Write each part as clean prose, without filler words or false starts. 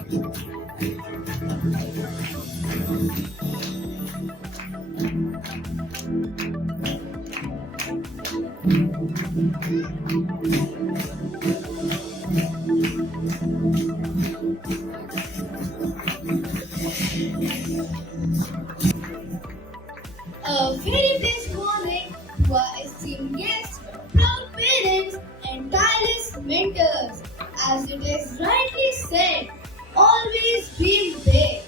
A very blessed morning to our esteemed guests, proud parents, and tireless mentors. As it is rightly said, always dream big.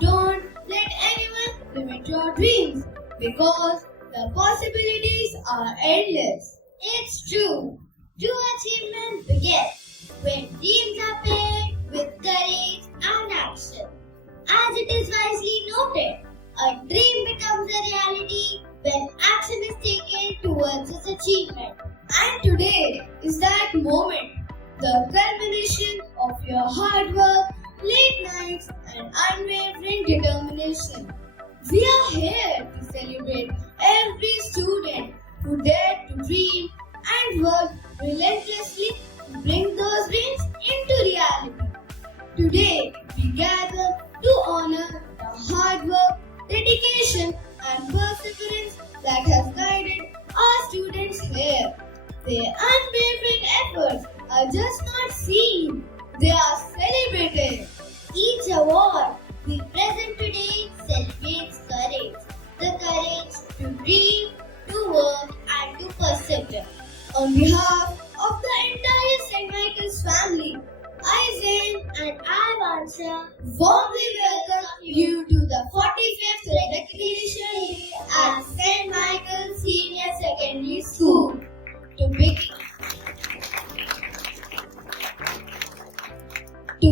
Don't let anyone limit your dreams because the possibilities are endless. It's true. True achievement begins when dreams are paired with courage and action. As it is wisely noted, a dream becomes a reality when action is taken towards its achievement. And today is that moment, the culmination of your hard work, late nights, and unwavering determination. We are here to celebrate every student who dared to dream and worked relentlessly to bring those dreams into reality. Today, we gather to honor the hard work, dedication, and perseverance that has guided our students here. Their unwavering efforts are just not seen, they are celebrated. Each award we present today celebrates courage. The courage to dream, to work, and to persevere. On behalf of the entire St. Michael's family, I, Zain, and I, Vansha, warmly welcome you to the 45th Recognition Day at St. Michael's Senior Secondary School. To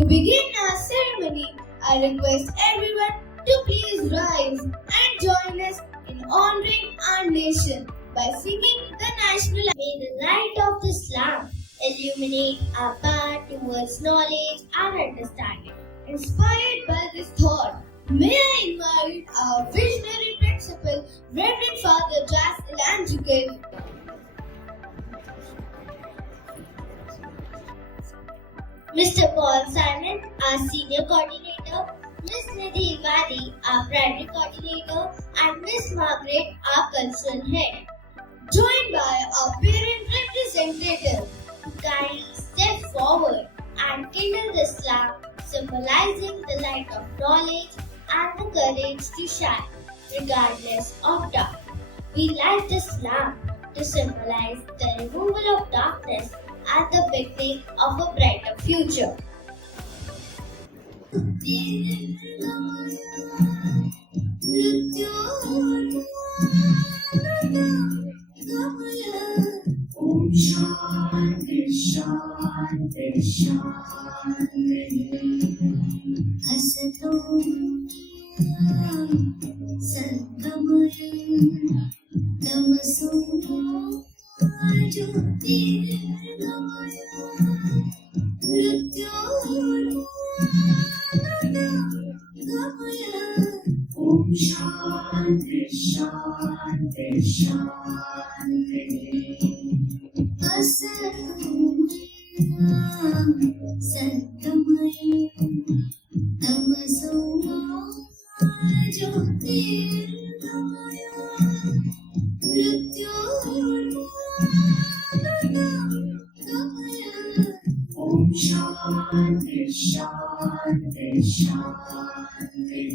begin our ceremony, I request everyone to please rise and join us in honoring our nation by singing the national anthem. May the light of Islam illuminate our path towards knowledge and understanding. Inspired by this thought, may I invite our visionary principal, Reverend Father Jas Elangical, Mr. Paul Simon, our senior coordinator, Miss Nidhi Vadi, our primary coordinator, and Miss Margaret, our cultural head, joined by our parent representative, to kindly step forward and kindle this lamp, symbolizing the light of knowledge and the courage to shine, regardless of dark. We light this lamp to symbolize the removal of darkness and the beginning of a brighter future. Om Shanti Shanti Shanti Asato Satgamaya Tamaso Jyotirgamaya Mrityurgamaya Om Shanti Shanti Shanti Satgamaya Tamaso Jyotirgamaya Om Shanti Shanti Shanti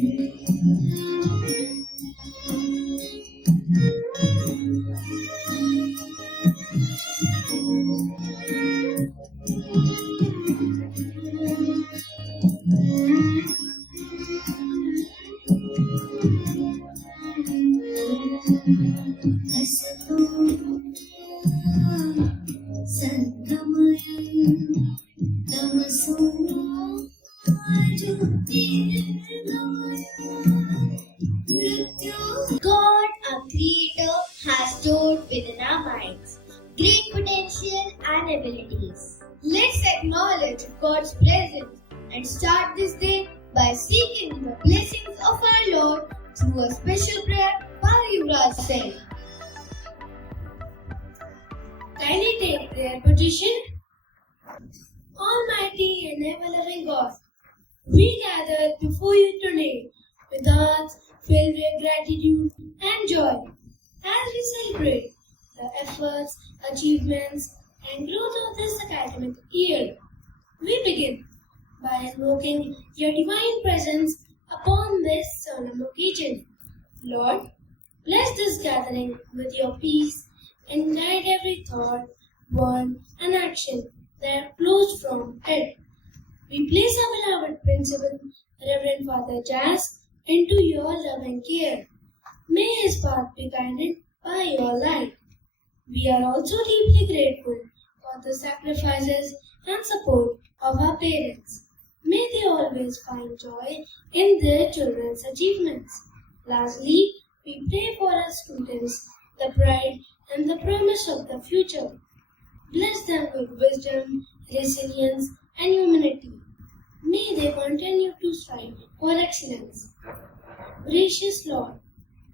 God, our Creator, has stored within our minds great potential and abilities. Let's acknowledge God's presence and start this day by seeking the blessings of our Lord through a special prayer by Yuvraj Singh. Kindly take their position. Almighty and ever-loving God, We gather before you today with hearts filled with gratitude and joy as we celebrate the efforts, achievements, and growth of this academic year. We begin by invoking your divine presence upon this solemn occasion. Lord, bless this gathering with your peace and guide every thought, word, and action that flows from it. We place our beloved Principal, Reverend Father Jas, into your loving care. May his path be guided by your light. We are also deeply grateful for the sacrifices and support of our parents. May they always find joy in their children's achievements. Lastly, we pray for our students, the pride and the promise of the future. Bless them with wisdom, resilience, and humanity. May they continue to strive for excellence. Gracious Lord,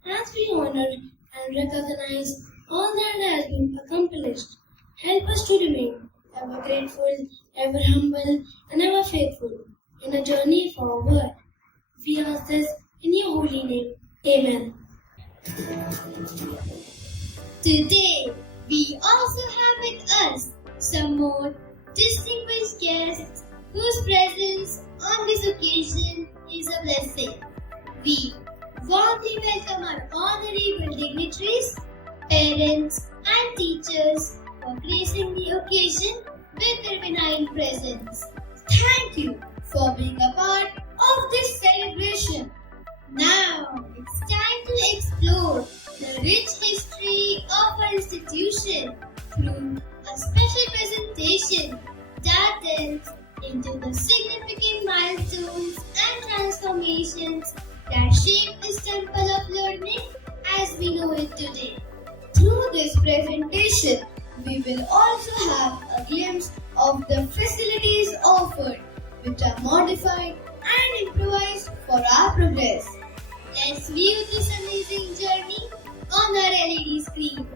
as we honor and recognize all that has been accomplished, help us to remain ever grateful, ever humble, and ever faithful in a journey forward. We ask this in your holy name. Amen. Today, we also have with us some more distinguished guests whose presence on this occasion is a blessing. We warmly welcome our honorable dignitaries, parents, and teachers for gracing the occasion with their benign presence. Thank you for being a part of this celebration. Now, it's time to explore the rich history of our institution through a special presentation that delves into the significant milestones and transformations that shape this temple of learning as we know it today. Through this presentation, we will also have a glimpse of the facilities offered, which are modified and improvised for our progress. Let's view this amazing journey on our LED screen.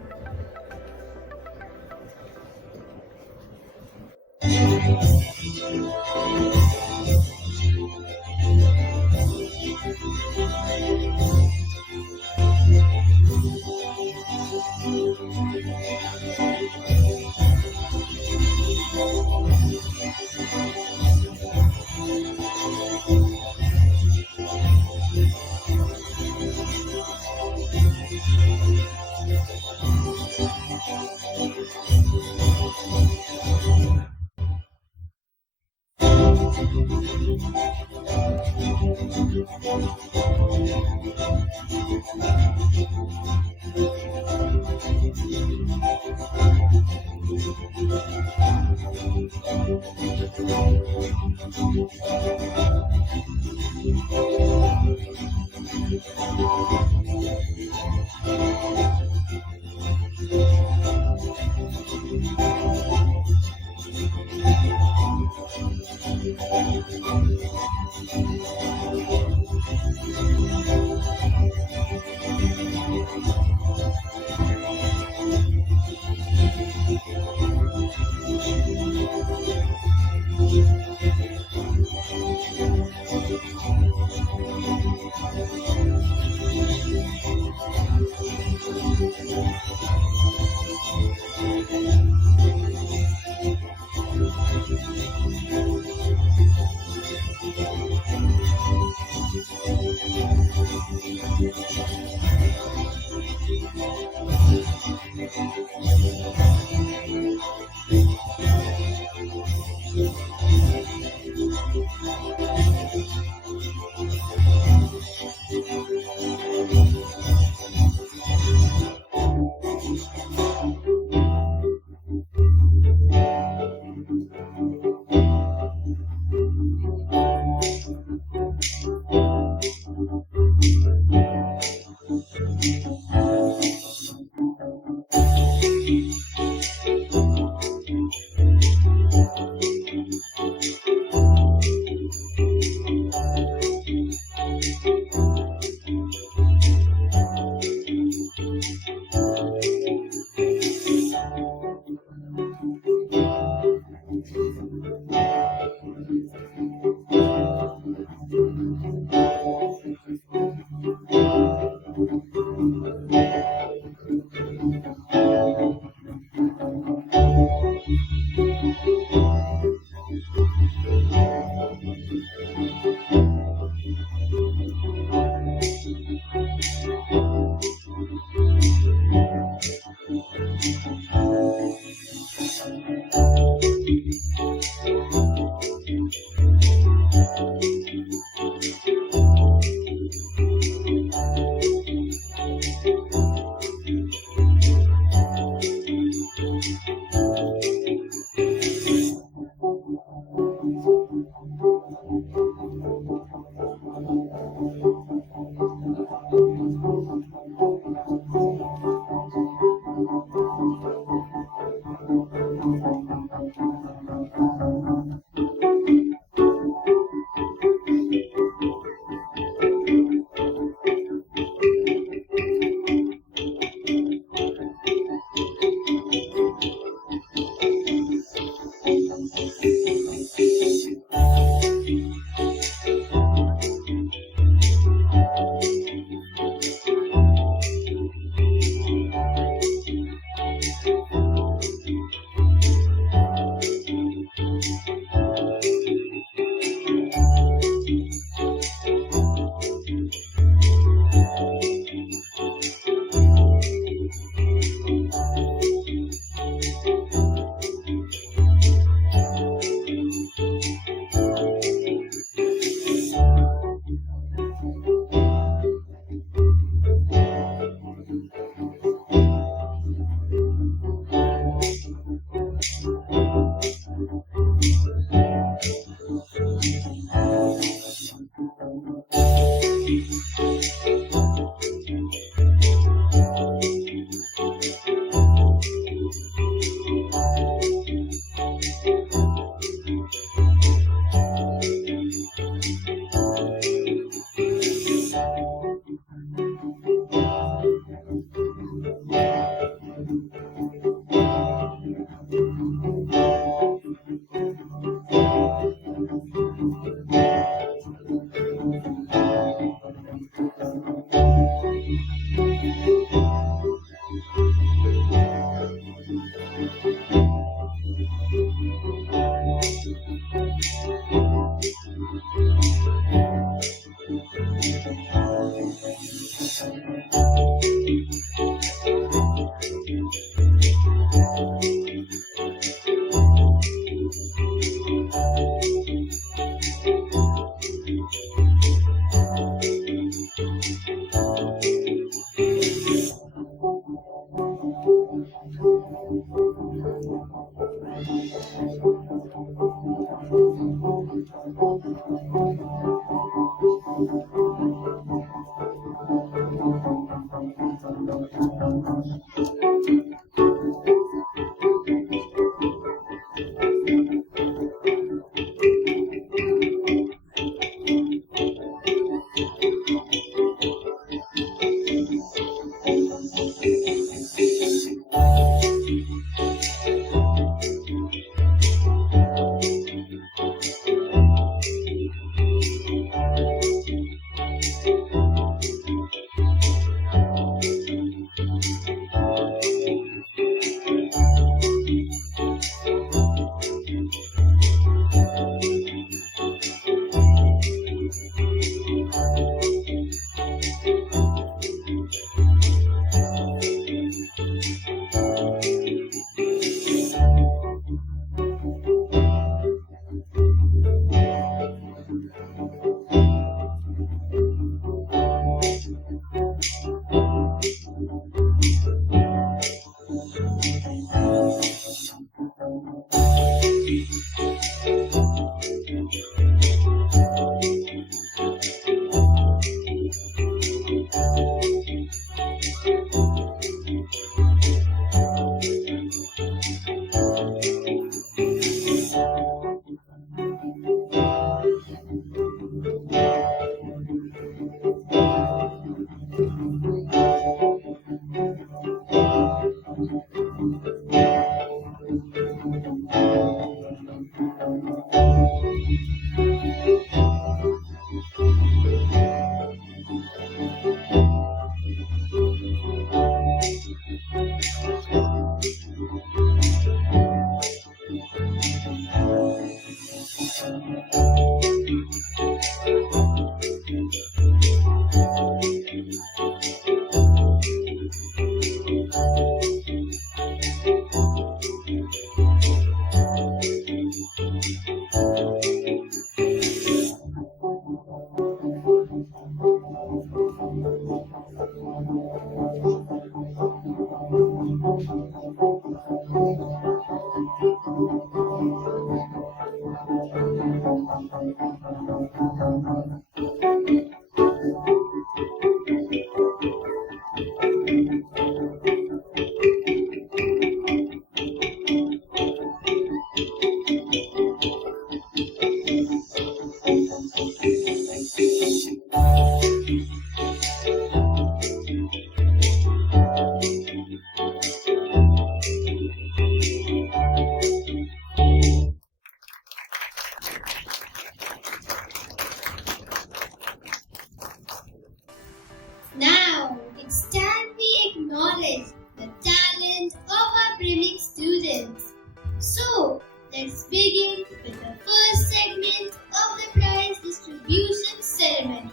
Now, it's time we acknowledge the talent of our brimming students. So, let's begin with the first segment of the prize distribution ceremony.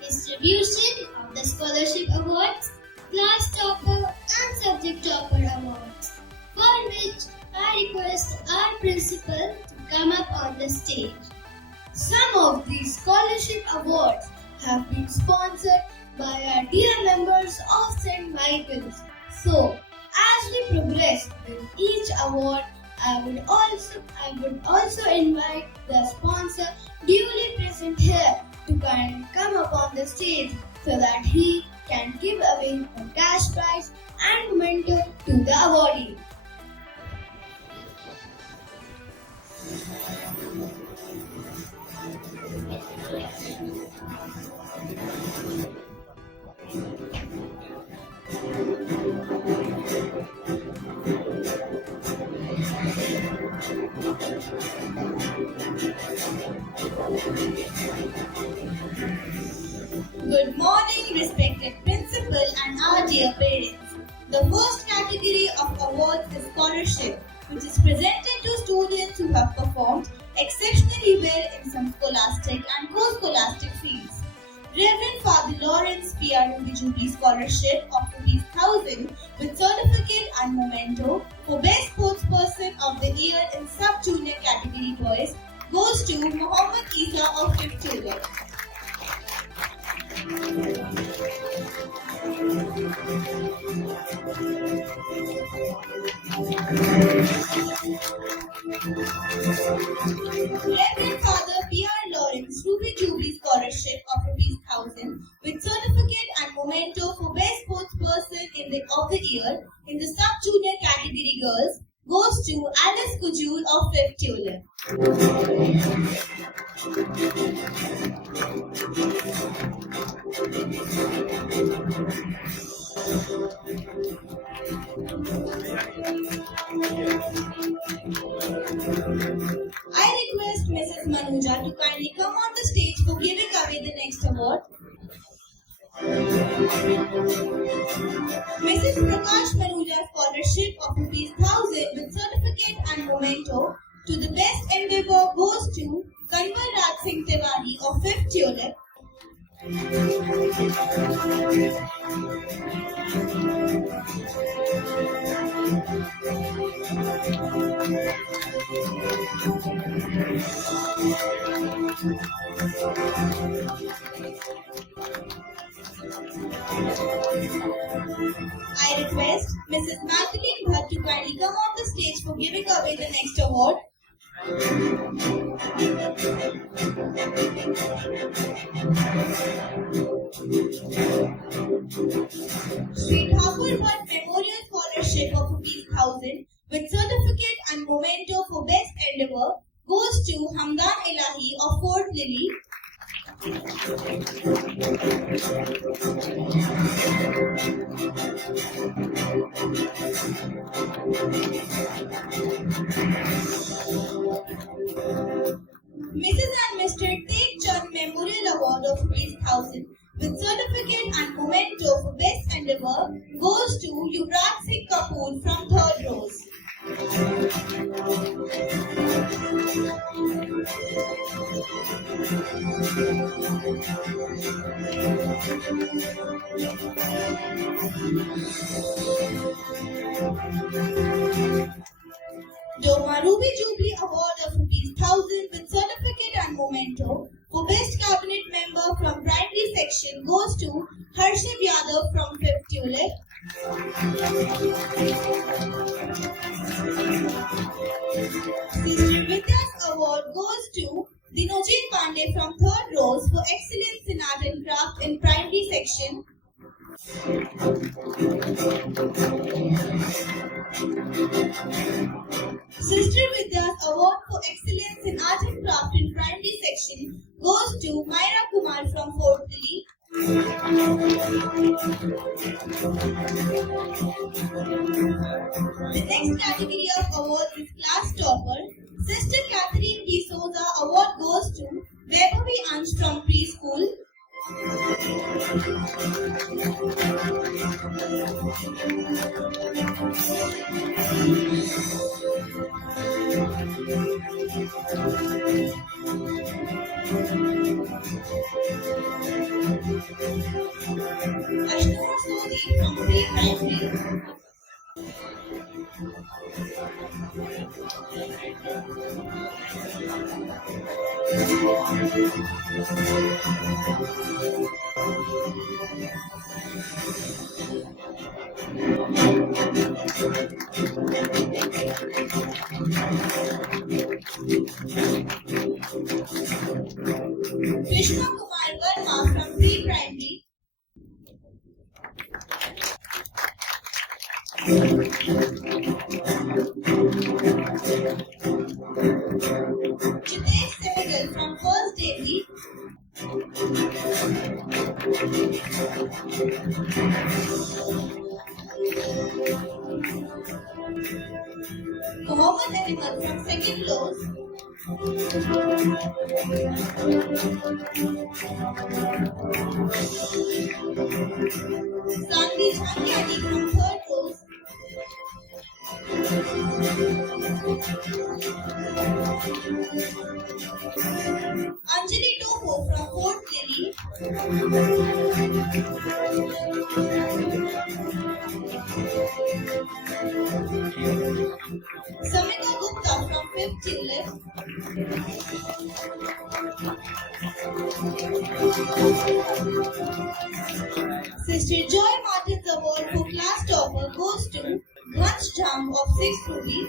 Distribution of the scholarship awards, class topper and subject topper awards, for which I request our principal to come up on the stage. Some of these scholarship awards have been sponsored by our dear members of St. Michael's. So, as we progress with each award, I would also invite the sponsor duly present here to kindly come up on the stage so that he can give away a cash prize and memento to the awardee. Good morning, respected principal and our dear parents. The first category of awards is scholarship, which is presented to students who have performed exceptionally well in some scholastic and co-scholastic fields. Reverend Father Lawrence P.R. Jubilee Scholarship of ₹1,000 with certificate and memento for Best Sports Person of the Year in Sub-Junior category boys goes to Muhammad Isa of 5th Tulip. Reverend Father P.R. Lawrence Ruby Jubilee Scholarship of ₹1,000 with certificate and memento for Best Sports Person of the Year in the Sub-Junior category girls goes to Alice Kujul of 5th Tulip. I request Mrs. Manuja to kindly come on the stage for giving away the next award. Mrs. Prakash Manuja Scholarship of ₹1,000 with certificate and memento to the best endeavor goes to Kanwar Raj Singh Tiwari of 5th Tulip. I request Mrs. Madeline Bhatt to kindly come on the stage for giving away the next award. Sri Thakur Bhatt Memorial Scholarship of ₹1,000 with certificate and memento for Best Endeavor goes to Hamdan Elahi of Fort Lily. Mrs. and Mr. Tek Chand Memorial Award of ₹1,000 with certificate and memento for Best Endeavor goes to Yuvraj Singh Kapoor from 3rd Rose. Doma Ruby Jubilee Award of ₹1,000 with certificate and memento for Best Cabinet Member from Primary Section goes to Harshib Yadav from 5th Tulip. Sister Vidya's award goes to Dinojit Pandey Pandey from 3rd rows for excellence in art and craft in primary section. Sister Vidya's award for excellence in art and craft in primary section goes to Myra Kumar from 4th Delhi. The next category of award is class topper. Sister Catherine D. Souza award goes to Vaibhavi Ansh from preschool. Ashnur Sodhi from pre-primary. Krishna Kumar Verma from pre-primary. Jitesh Sehgal from 1st Delhi. Mohammed Ahmed from 2nd rows. Sanvi Jhangyani from 3rd rows. Anjali Toho from 4th Delhi. Samita Gupta from 5th Tillet. Sister Joy Martin's award for class topper goes to Vansh Jam of 6th Ruby.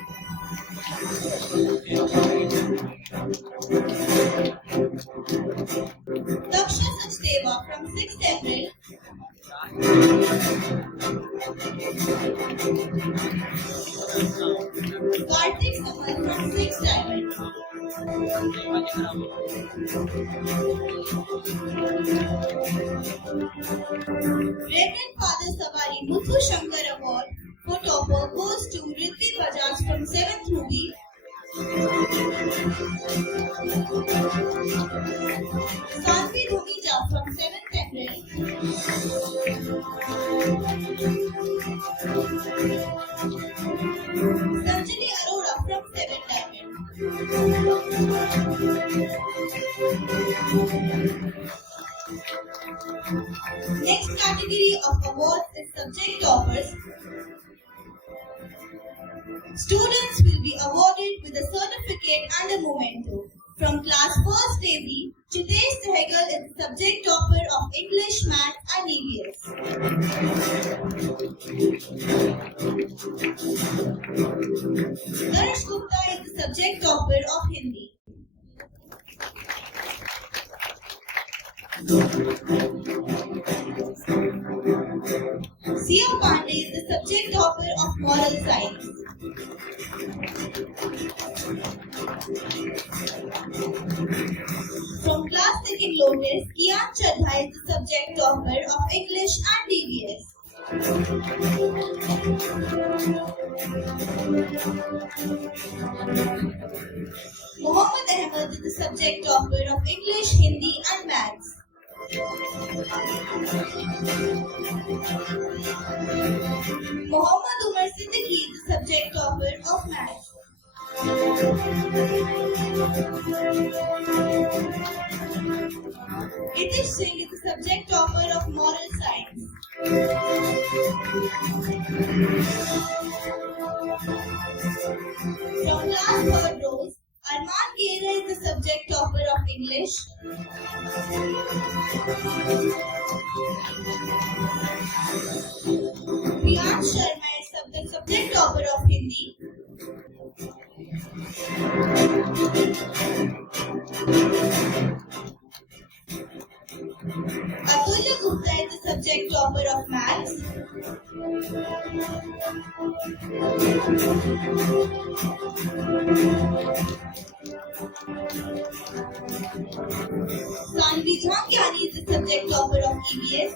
Daksha Sachdeva from 6th April. Karthik Samal from 6th Diamond. Reverend Father Savari Muthu Shankar Award for topper goes to Ritvik Bajaj from 7th Ruby. Sanvi Rumija from 7th April. Sanjani Arora from 7th Diamond. Next category of awards is subject toppers. Students will be awarded with a certificate and a memento. From class 1st AB, Jitesh Sehgal is the subject topper of English, Maths and EVS. Naresh Gupta is the subject topper of Hindi. Sia Pandey is the subject topper of Moral Science. From class 2nd Lotus, Kian Chadha is the subject topper of English and EVS. Mohammed Ahmed is the subject topper of English, Hindi and Maths. Mohammed Umar Siddiqui is the subject topper of Maths. Hitesh Singh is the subject topper of Moral Science. From class 3rd rows, Arman Gera is the subject topper of English. Priyansh Sharma is the subject topper of Hindi. Atulya Gupta is the subject topper of maths. Sanvi Jhangiani is the subject topper of EVS.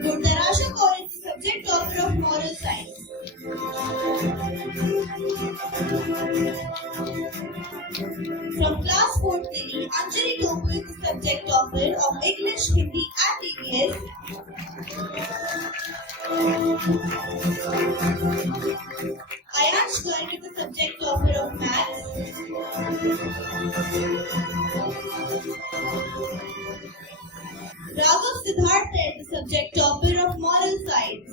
Gurdarasha Kaur is the subject topper of moral science. From class 4th Delhi, Anjali Topu is the subject topper of English, Hindi and EVS. Ayansh Garg is the subject topper of maths. Raghav Siddhartha is the subject topper of moral science.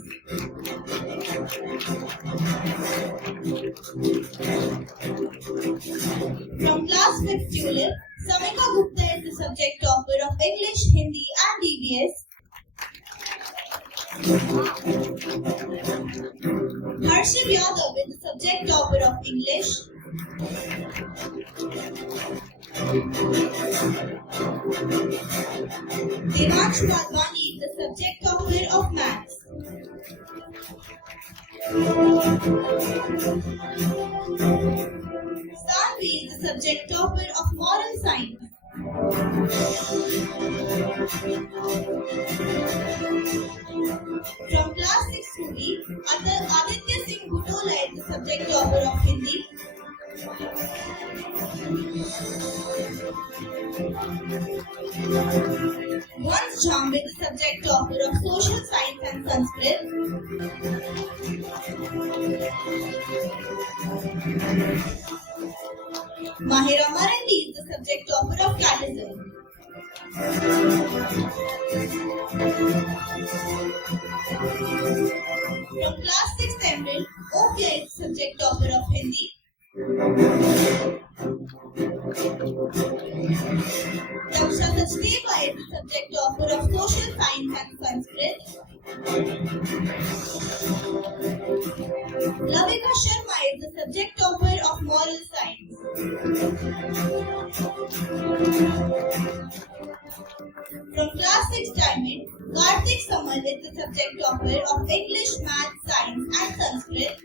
From class 5th Tulip, Samika Gupta is the subject topper of English, Hindi and EVS. Harshil Yadav is the subject topper of English. Devansh Wadhwani is the subject topper of maths. Sanvi is the subject topper of moral science. From class 6 Hindi, Aditya Singh Butola is the subject topper of Hindi. Once Jhamb is the subject topper of social science and Sanskrit. Mahira Marandi is the subject topper of catechism. From class 6th Emerald, Opia is the subject topper of Hindi. Daksha Sachdeva is the subject topper of social science and Sanskrit. Lavika Sharma is the subject topper of moral science. From class 6 Diamond, Karthik Samal is the subject topper of English, Math, Science and Sanskrit.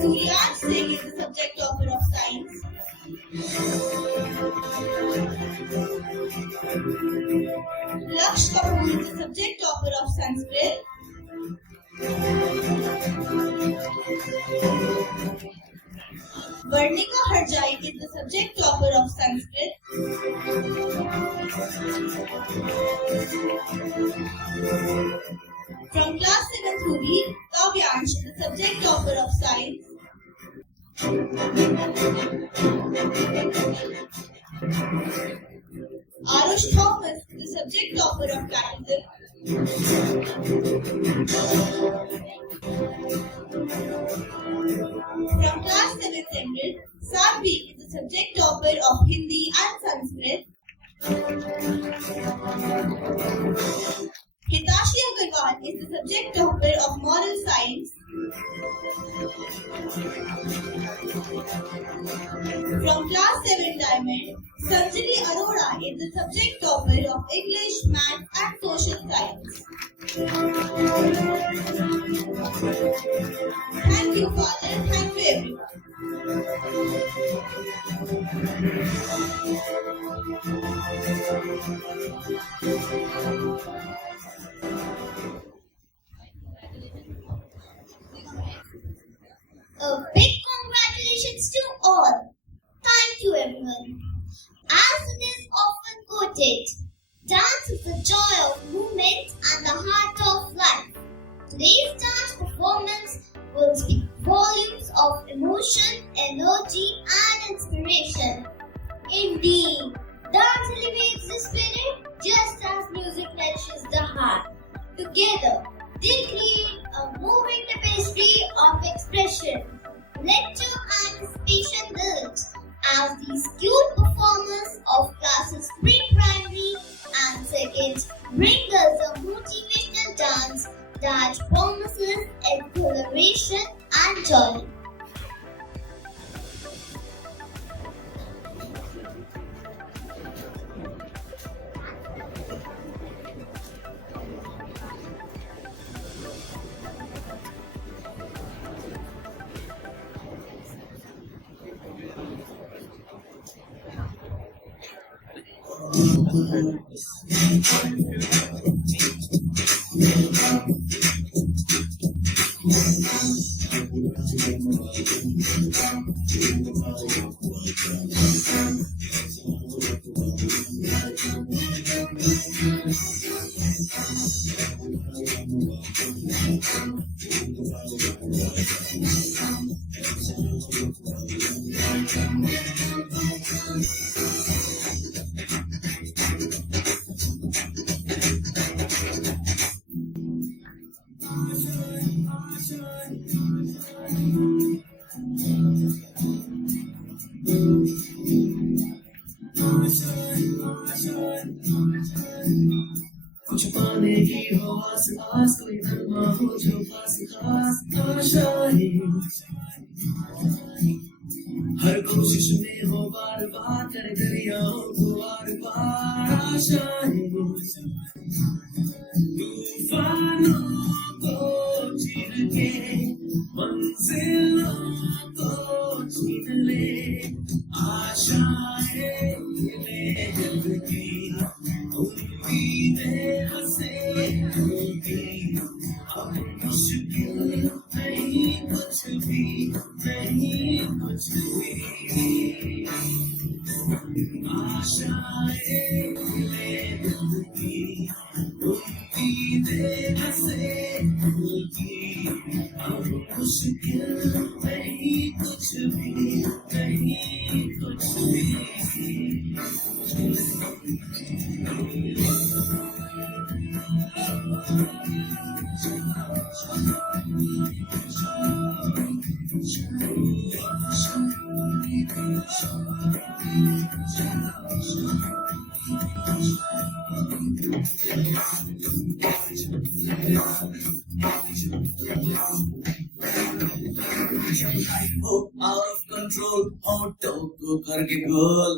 Suryansh Singh is the subject topper of Science. Laksh Kapoor is the subject topper of Sanskrit. Varnika Harjai is the subject topper of Sanskrit. From class 7th Ruby, Kavyansh is the subject topper of Science. Arush Thomas is the subject topper of Catechism. From class 7th Emerald, Sanvi is the subject topper of Hindi and Sanskrit. Hitashi Agarwal is the subject topper of moral science. From class 7 Diamond, Sanjali Arora is the subject topper of English, Math and Social Science. Thank you, Father. Thank you, everyone. A big congratulations to all. Thank you, everyone. As it is often quoted, dance is the joy of movement and the heart of life. Today's dance performance will speak volumes of emotion, energy, and inspiration. Indeed, dance elevates the spirit just as music touches the heart. Together, they create a moving tapestry of expression. Let your anticipation build as these cute performers of classes pre-primary and second bring us a motivational dance that promises exhilaration innovation and joy. कुछ पाने की हो आस पास, कोई धर्मा हो जो पास खास आशाएं, हर कोशिश में हो बार बार कर दरियाओं को आर पार आशाएं, तूफानों को चीर के मंजिलों को छीन ले आशाएं ले दिल की उम्मीदें हंसे होगी, अब मुश्किल नहीं कुछ भी, नहीं कुछ भी, आशाएं ले दिल की उम्मीदें हंसे होगी, अब मुश्किल नहीं कुछ भी, नहीं कुछ भी। Out of control, होठों को करके गोल,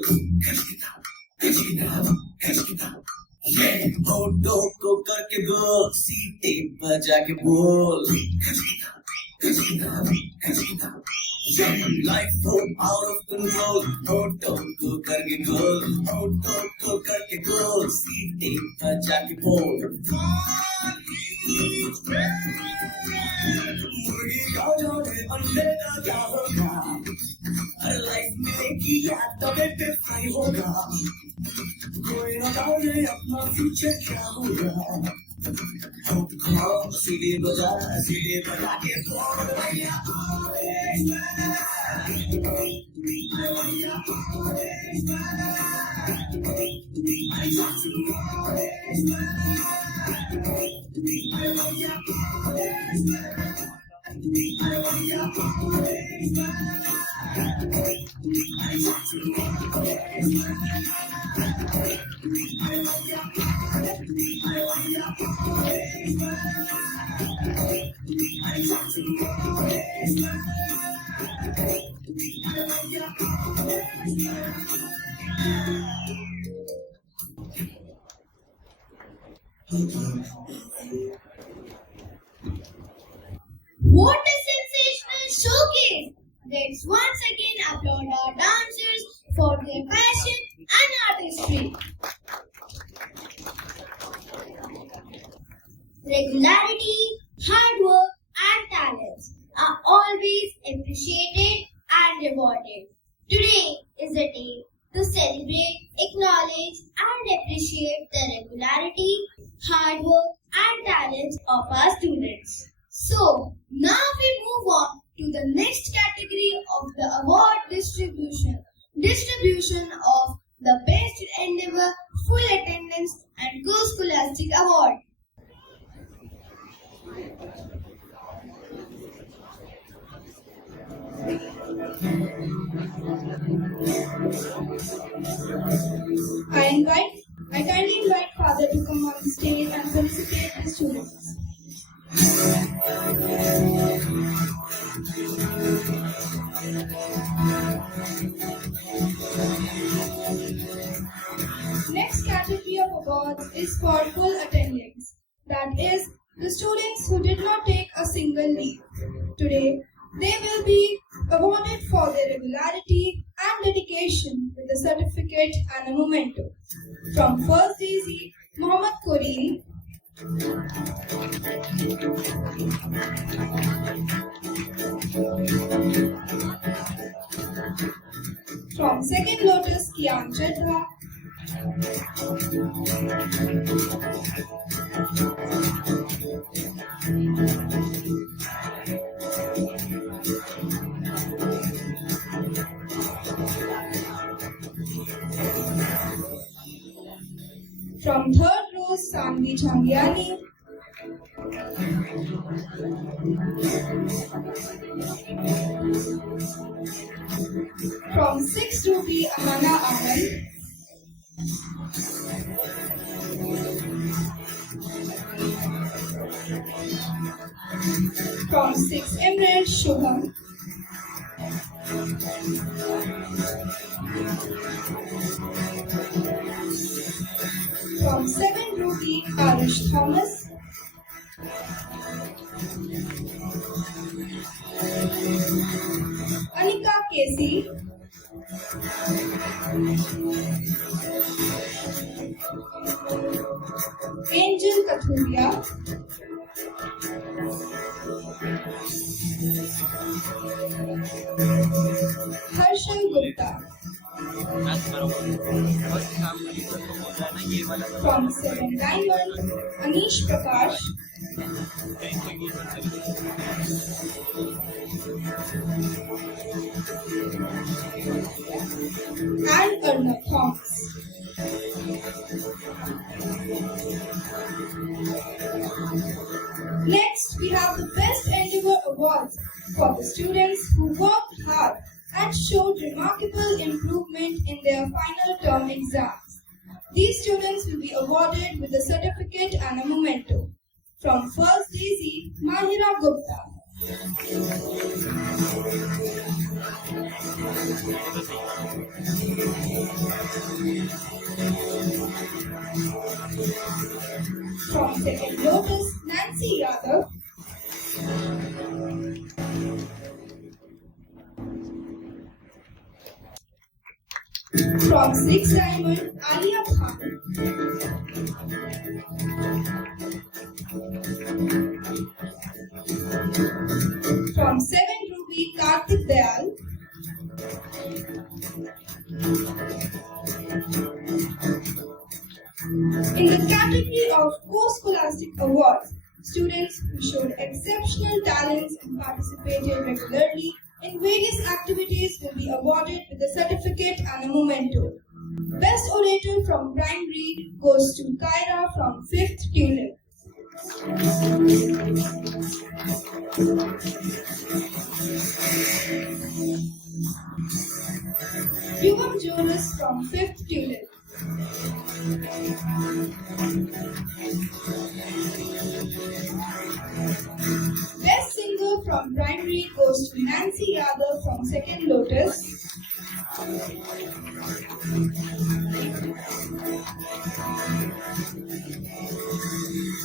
होठों को करके गोल, सीटे बजा के बोल, life हो out of control, होठों को करके गोल, होठों को करके गोल, सीटे बजा के बोल। मुर्गी का जोड़े अंडे का क्या होगा, हर लाइफ में किया तो बेटे फ्राई होगा, कोई ना जाने अपना फ्यूचर क्या होगा, सीढ़ी बजा के बोल भैया What a sensational showcase! Let's once again applaud our dancers for their passion and artistry. Regularity, hard work, and talents are always appreciated and rewarded. Today is the day to celebrate, acknowledge, and appreciate the regularity, hard work, and talents of our students. So, now we move on to the next category of the award distribution. Distribution of the Best Endeavor, Full Attendance and Go Scholastic Award. I kindly invite Father to come on the stage and felicitate the students. Today, they will be awarded for their regularity and dedication with a certificate and a memento. From First DZ, Mohammad Koreem. From Second Lotus, Kian Chadha. From Third Rose, Sanvi Changyani. From 6 Ruby, Amana Anand. From 6 Emerald, Shubham. From 7 Ruby, Arish Thomas. Anika Casey. Angel Kathuria. Harshal Gupta. From 7 Diamond, Anish Prakash. And Arnab Thomas. Next, we have the Best Endeavor Awards for the students who worked hard and showed remarkable improvement in their final term exams. These students will be awarded with a certificate and a memento. From First DZ, Mahira Gupta. From Second Lotus, Nancy Yadav. From 6 Diamond, Alia Khan. From 7 Ruby, Karthik Dayal. In the category of Co-Scholastic Awards, students who showed exceptional talents and participated regularly in various activities will be awarded with a certificate and a memento. Best Orator from Primary goes to Kyra from 5th Tulip. Yuvam Jonas from 5th Tulip. Best Singer from Primary goes to Nancy Yadav from 2nd Lotus.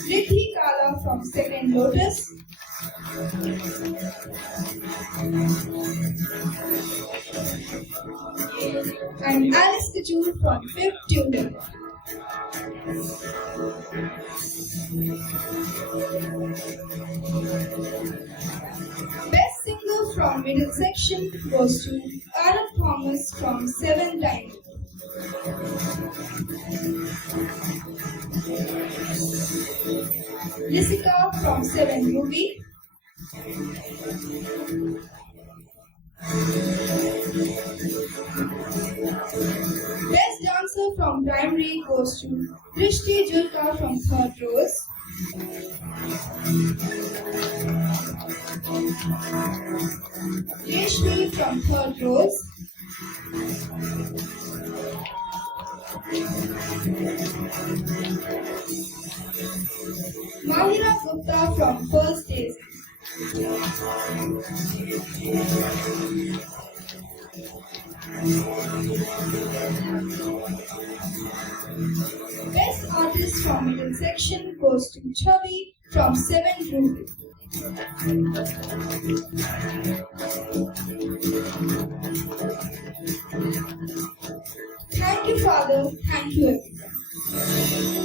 Riddhi Kala from 2nd Lotus. And Alice Kajur from 5th Tulip. Best Singer from Middle Section goes to Arab Thomas from 7 Diamond. Jessica from 7 Ruby. Best Dancer from Primary goes to Rishti Julka from 3rd Rose. Reshmi from 3rd Rose. Mahira Gupta from 1st Days. Best Artist from Middle Section goes to Chavi from 7 Ruby. Thank you, Father. Thank you, everyone.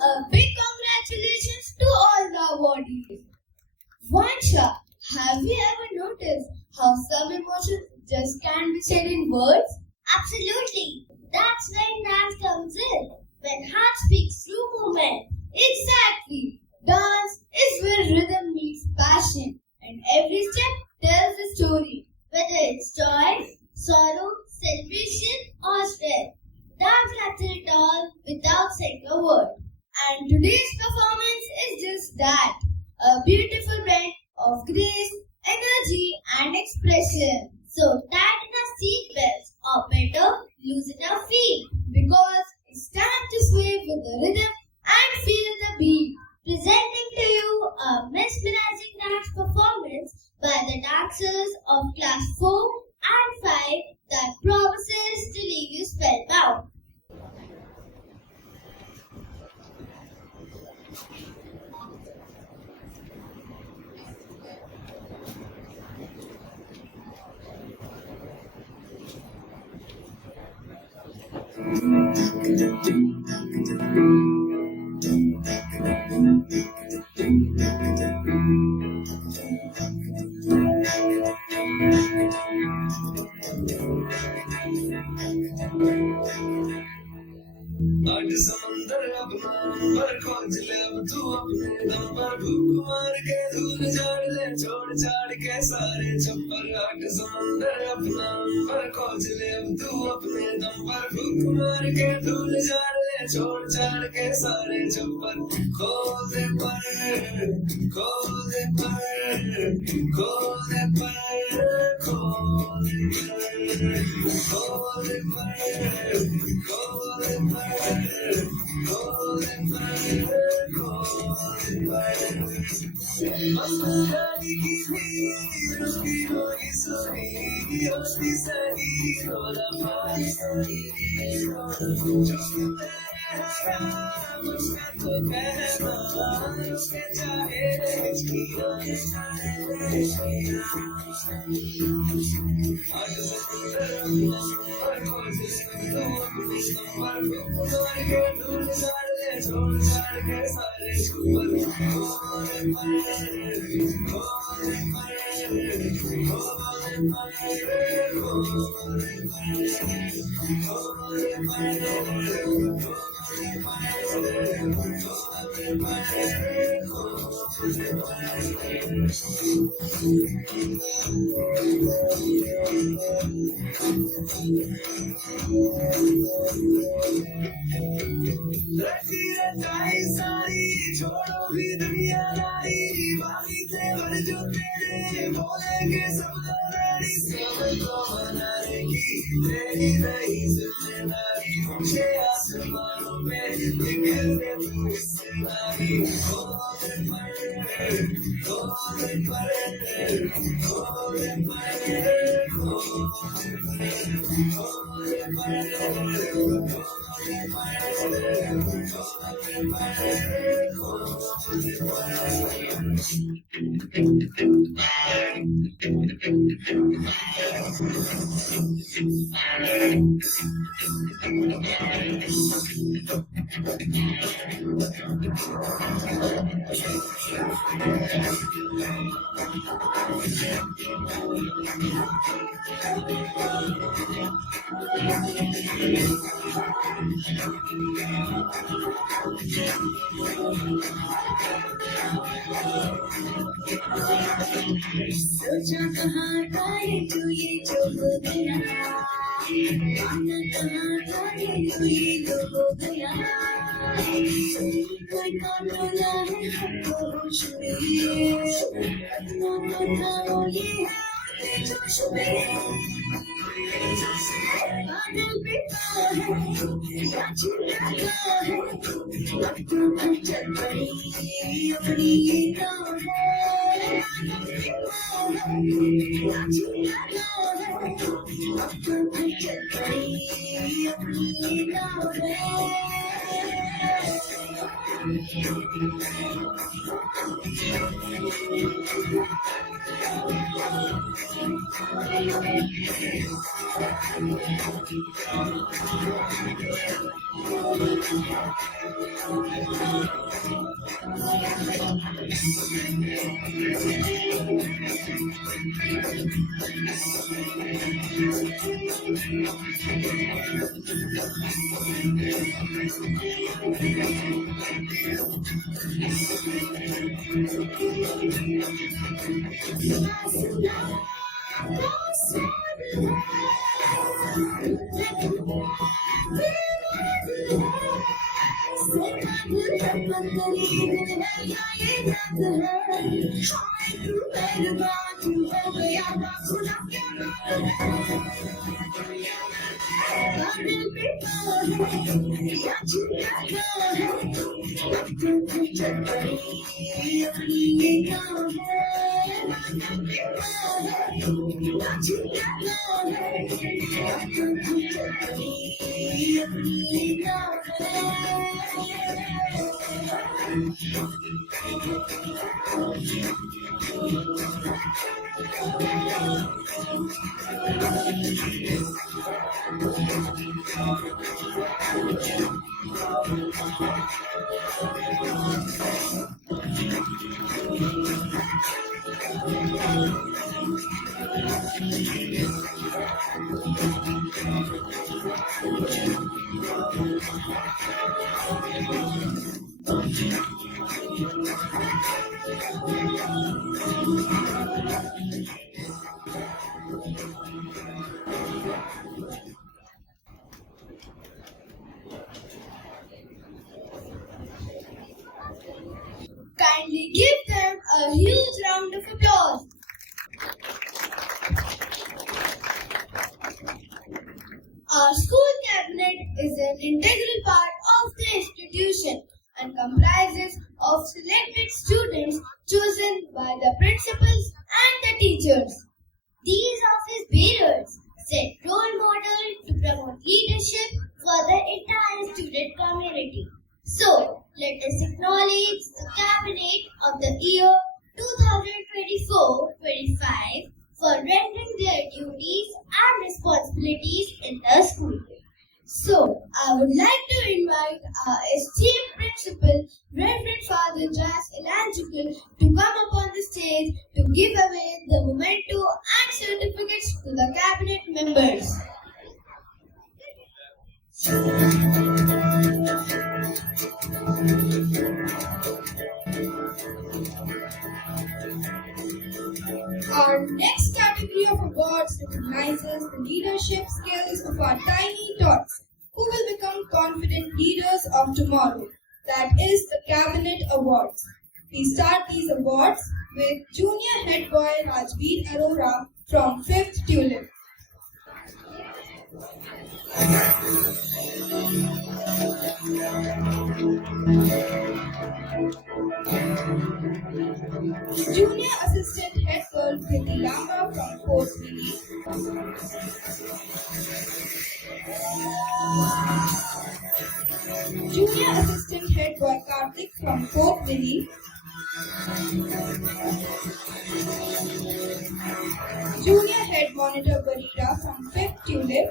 A big congratulations to all the awardees. Vansha, have you ever noticed how some emotions just can't be said in words? Absolutely. That's when dance comes in. When heart speaks through movement. Exactly. Dance is where rhythm meets passion, and every step tells a story. Whether it's joy, sorrow, celebration, or stress. Dance captures it all without saying a word. And today's performance is just that, a beautiful blend of grace, energy, and expression. So tighten our seatbelts or better loosen our feet. Because it's time to sway with the rhythm and feel the beat. Presenting to you a mesmerizing dance performance by the dancers of class 4 and 5 that promises to leave you spellbound. आज समंदर अपना अंबर खोज ले अब तू अपने दम पर भूख मार के धूल झाड़ ले छोड़ छाड़ के सारे छप्पर आज समंदर अपना अंबर खोज ले अब तू अपने दम पर भूख मार के धूल झाड़ ले छोड़ छाड़ के सारे छप्पर खोल दे पर खोल दे पर खोल दे पर खोल दे सारी छोड़ो भी दुनियादारी बाकी तेवर जो तेरे बोलेंगे सब लड़ी सबको मनाने की तेरी नई जिम्मेदारी मुझे आसमानों में निकल दे तू हिस्सेदारी खोले पड़े खोले पड़े खोले पड़े खोले पड़े सोचा कहाँ गाए तू ये जो हो गया आना कहाँ गाए तू ये जो हो गया कोई कौन बोला है हमको होश में ना बताओ ये है जोश में बादल पिता है या चिल्लाता है अब तो चल पड़ी अपनी ये गाँव है बड़ी अपनी नाव है Kindly give them a huge round of applause. Our school cabinet is an integral part of the institution and comprises of selected students chosen by the principals and the teachers. These office bearers set role model to promote leadership for the entire student community. So, let us acknowledge the cabinet of the year 2024-25 for rendering their duties and responsibilities in the school. So, I would like to invite our esteemed principal, Reverend Father Jas Elangical, to come upon the stage to give away the memento and certificates to the cabinet members. Our next category of awards recognizes the leadership skills of our tiny tots who will become confident leaders of tomorrow. That is the Cabinet Awards. We start these awards with Junior Head Boy Rajveer Arora from 5th Tulip. Junior Assistant Head Girl Kriti Lamba from 4th Lily. Junior Assistant Head Boy Karthik from 4th Lily. Junior Head Monitor Barira from 5th Tulip.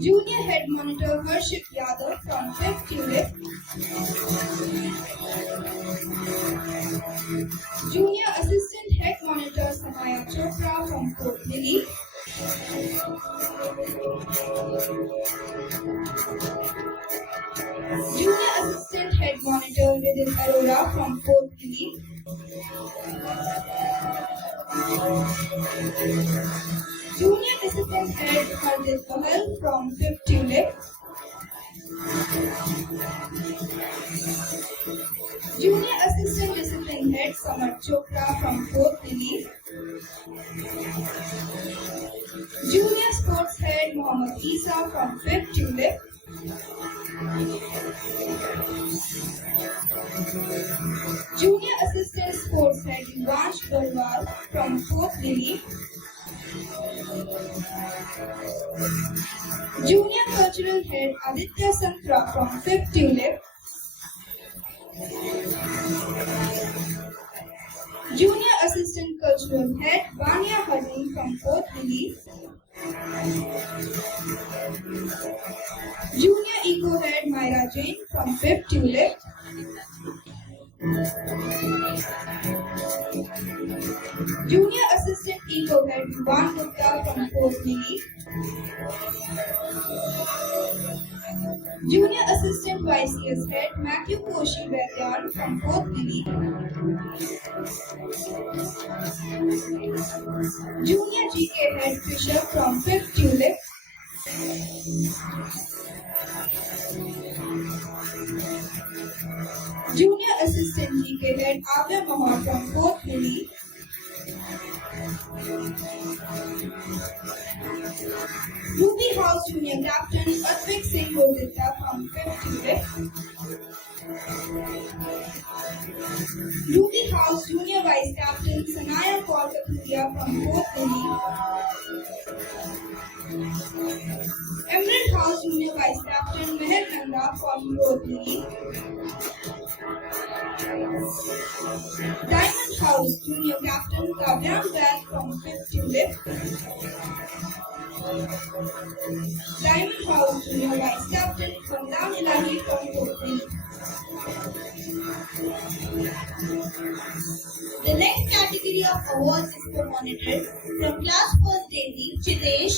Junior Head Monitor Harshit Yadav from 5th Tulip. Junior Assistant Head Monitor Samaya Chopra from 4th Lily. Junior Assistant Head Monitor Ridin Arora from 4th Lily. Junior Assistant Head Hardit Bahal from 5th Tulip. Junior Assistant Discipline Head Samar Chopra from 4th Lily. Junior Sports Head Mohammad Isa from 5th Tulip. Junior Assistant Sports Head Yuvansh Barwal from 4th Lily. Junior Cultural Head Aditya Santra from 5th Tulip. Junior Assistant Cultural Head Vanya Harun from 4th Lily. Junior Eco Head Myra Jain from 5th Tulip. Junior Assistant Eco Head Yuvan Gupta from 4th Lily. Junior Assistant YCS Head Matthew Koshi Vedyan from 4th Lily. Junior GK Head Fisher from 5th Tulip. Junior Assistant GK Head Avya Mahar from 4th Lily. Ruby House Junior Captain Atvik Singh Gurdita from 5th Tulip. Ruby House Junior Vice Captain Sanaya Kaur Kathuria from 4th Lily. Emerald House Junior Vice Captain Meher Nanda from 4th Lily. Diamond House Junior Captain Kavyam Baig from 5th Tulip. Diamond House Junior Vice Captain Kandam Ilahi from 4th Lily. The next category of awards is co-monitored from class 1st Daisy Chitesh.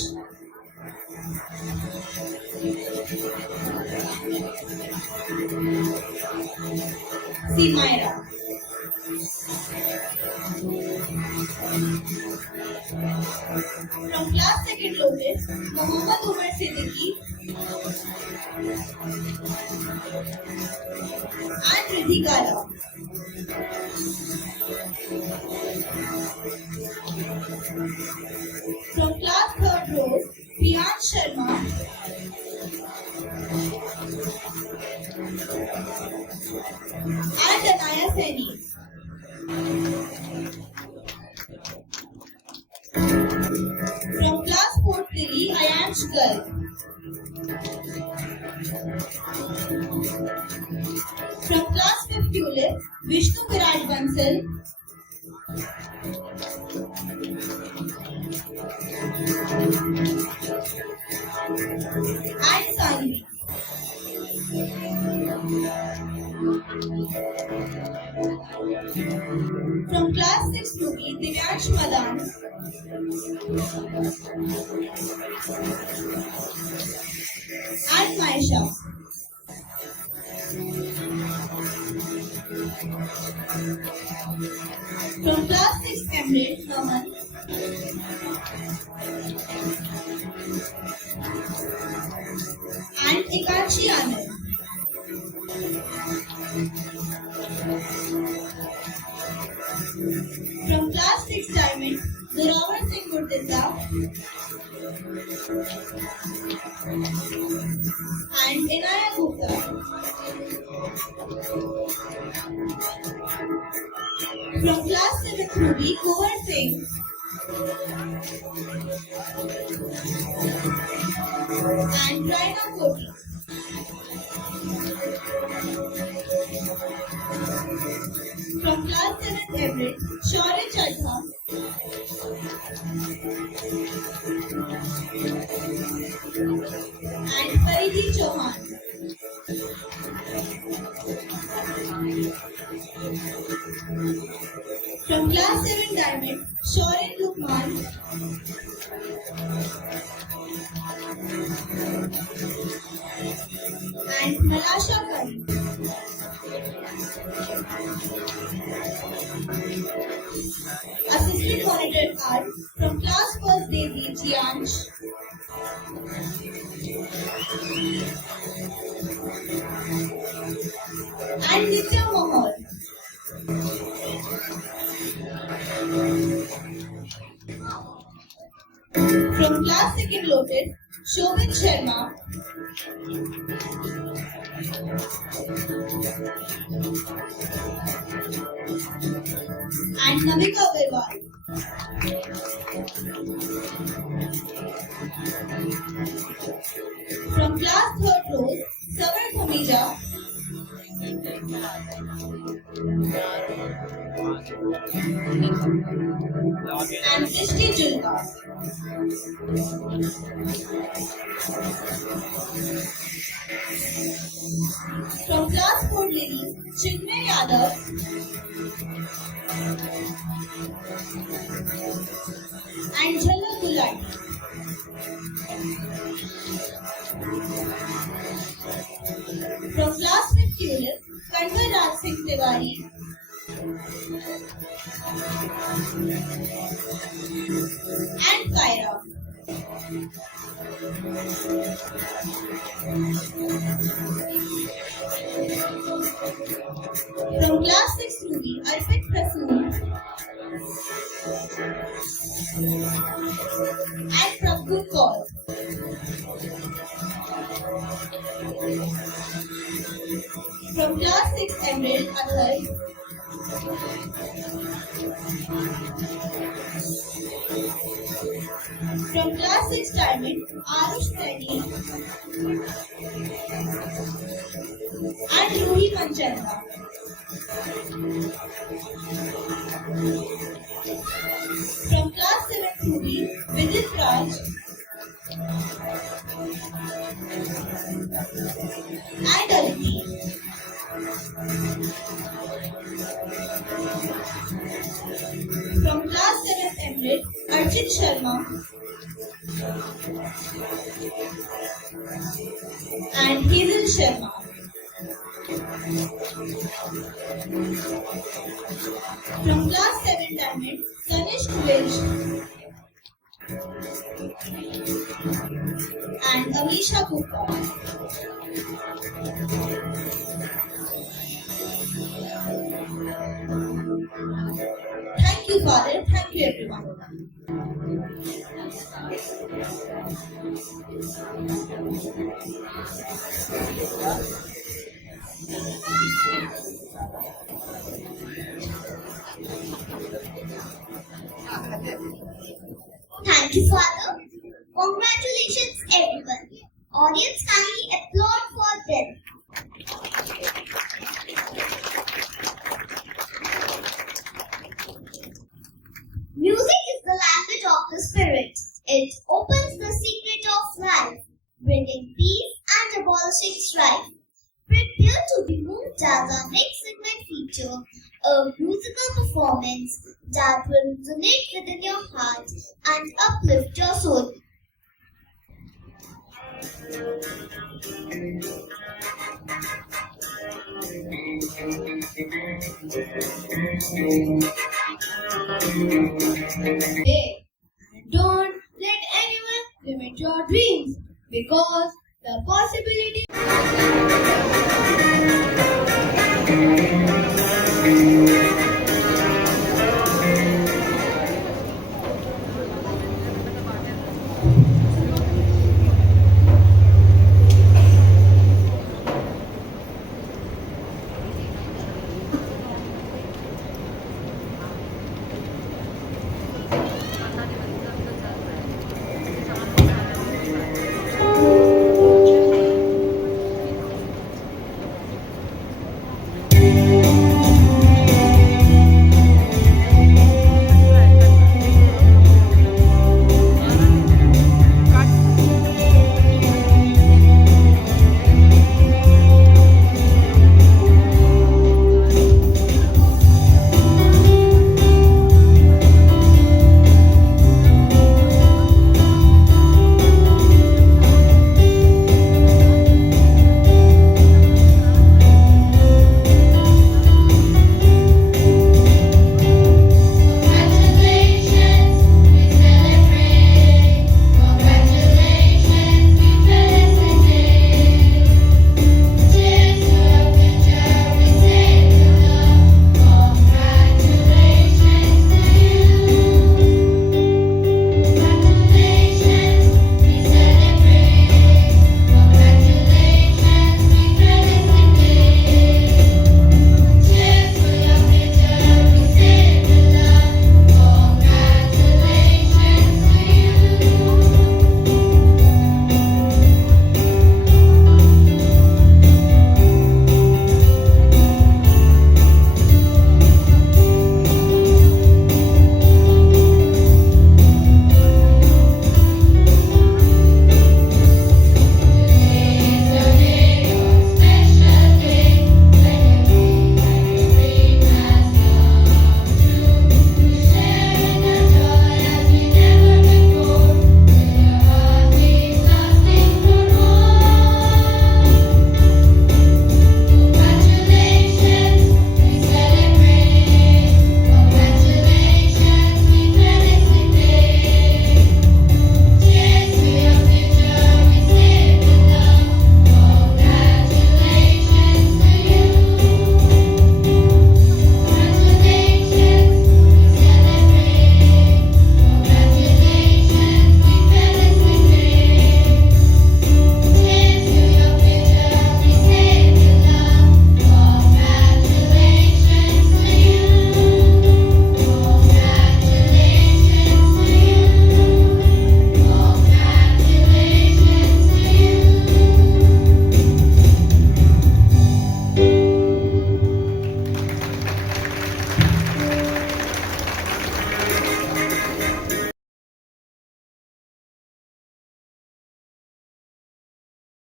C. Myra. From class 2nd Lotus, Mohammad Umar Siddiqui and Riddhi Kala. From class 3rd row, Priyansh Sharma and Anaya Saini. From class 4th Lily, Ayansh Garg. From class 5th Tulip, Vishnu Virat Bansal. And Sanvi. From class 6 Ruby, Divyansh Madan. And Maisha. From class 6 Emerald, Naman. And Ekanshi Anand. From class 6 Diamond, Zorawar Singh Gurdita and Inaya Gupta. From class 7th Ruby, Kumar Singh and Raina Koti. From class 7th Everett, Shaurya Chadha and Paridhi Chauhan. From class 7 Diamond, Shorin Lukman and Malasha Kari. Assistant monitored are from class 1st Daisy Jiansh and Nitya Mohol. From class 2nd Lotus, Shobit Sharma and Navika Agarwal. From class 3rd row, Savar Khamija and Krishti Julka. From class 4 ladies, Chinmay Yadav and Jhalak Gulati. From class 5 tulip, Kanwar Raj Singh Tiwari and Kaira. From class 6 Ruby, Arpit Prasoon and Prabhu Kaur. From class 6 Emerald, Athar from class 6 Diamond, Arush Reddy and Ruhi Manchanda. From class 7 Ruby, Vidit Raj and Aditi. From class 7th Emerald, Archit Sharma and Hazel Sharma. From class 7 Diamond, Kanishk Vilj and Amisha Gupta. Thank you, Father. Thank you, everyone. Thank you, Father. Congratulations, everyone. Audience, kindly applaud for them. Music is the language of the spirit. It opens the secret of life, bringing peace and abolishing strife. Prepare to be moved as our next segment feature, a musical performance that will resonate within your heart and uplift your soul. Hey, don't let anyone limit your dreams because the possibility.